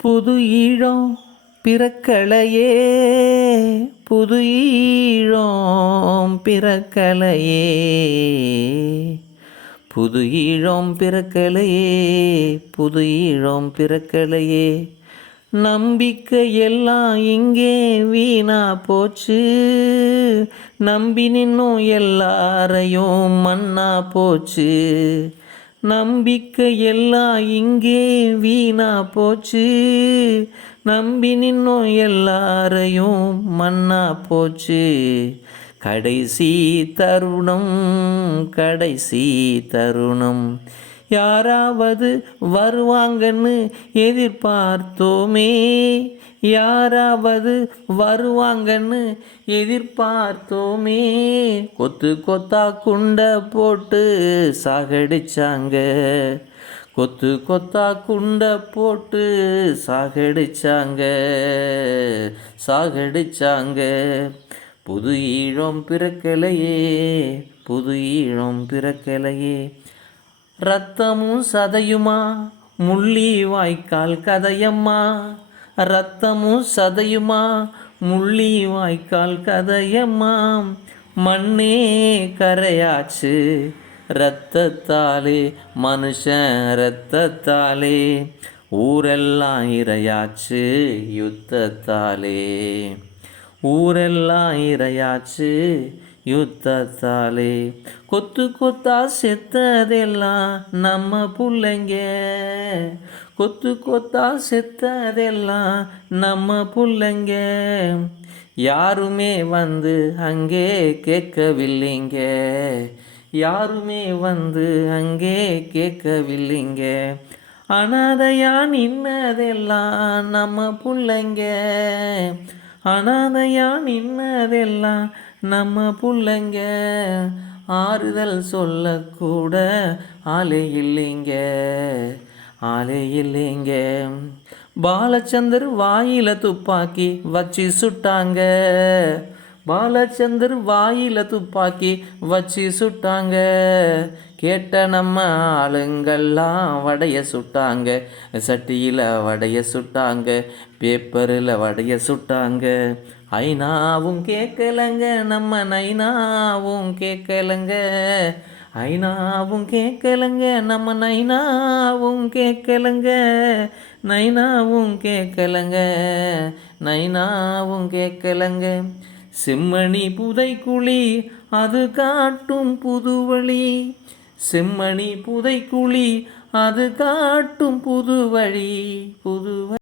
புது ஈழம் பிறக்கலையே, புது ஈழம் பிறக்கலையே, புது ஈழம் பிறக்கலையே, புது ஈழம் பிறக்கலையே. நம்பிக்கை எல்லாம் இங்கே வீணா போச்சு, நம்பி நின்னும் எல்லாரையும் மண்ணா போச்சு. நம்பிக்கை எல்லாம் இங்கே வீணா போச்சு, நம்பி நின்னும் எல்லாரையும் மண்ணா போச்சு. கடைசி தருணம், கடைசி தருணம், யாராவது வருவாங்கன்னு எதிர்பார்த்தோமே, யாராவது வருவாங்கன்னு எதிர்பார்த்தோமே. கொத்து கொத்தா குண்டை போட்டு சாகடிச்சாங்க, கொத்து கொத்தா குண்டை போட்டு சாகடிச்சாங்க, சாகடிச்சாங்க. புது ஈழம் பிறக்கலையே, புது ஈழம் பிறக்கலையே. ரத்தமும் சதையுமா முள்ளி வாய்க்கால் கதையம்மா, ரத்தமும் சதையுமா முள்ளி வாய்க்கால் கதையம்மா. மண்ணே கரையாச்சு இரத்தத்தாலே, மனுஷன் இரத்தத்தாலே, ஊரெல்லாம் இரையாச்சு யுத்தத்தாலே, ஊரெல்லாம் இரையாச்சு யுத்தத்தாலே. கொத்து கொத்தா செத்ததெல்லாம் நம்ம புள்ளைங்க, கொத்து கொத்தா செத்ததெல்லாம் நம்ம புள்ளைங்க. யாருமே வந்து அங்கே கேட்கவில்லைங்க, யாருமே வந்து அங்கே கேட்கவில்லைங்க. அனாதையா நின்னதெல்லாம் நம்ம புள்ளைங்க, அனாதையா நின்னதெல்லாம் நம்ம புள்ளைங்க. ஆறுதல் சொல்லக்கூட ஆளே இல்லைங்க, ஆளே இல்லைங்க. பாலச்சந்தர் வாயில துப்பாக்கி வச்சு சுட்டாங்க, பாலச்சந்தர் வாயில துப்பாக்கி வச்சு சுட்டாங்க. கேட்ட நம்ம ஆளுங்கள்லாம் வடைய சுட்டாங்க, சட்டியில் வடைய சுட்டாங்க, பேப்பரில் வடைய சுட்டாங்க. ஐநாவும் கேட்கலங்க, நம்ம நைனாவும் கேட்கலங்க, ஐநாவும் கேட்கலங்க, நம்ம நைனாவும் கேட்கலங்க, நைனாவும் கேட்கலங்க, நைனாவும் கேட்கலங்க. செம்மணி புதைக்குழி அது காட்டும் புதுவழி, செம்மணி புதைக்குழி அது காட்டும் புதுவழி, புதுவழி.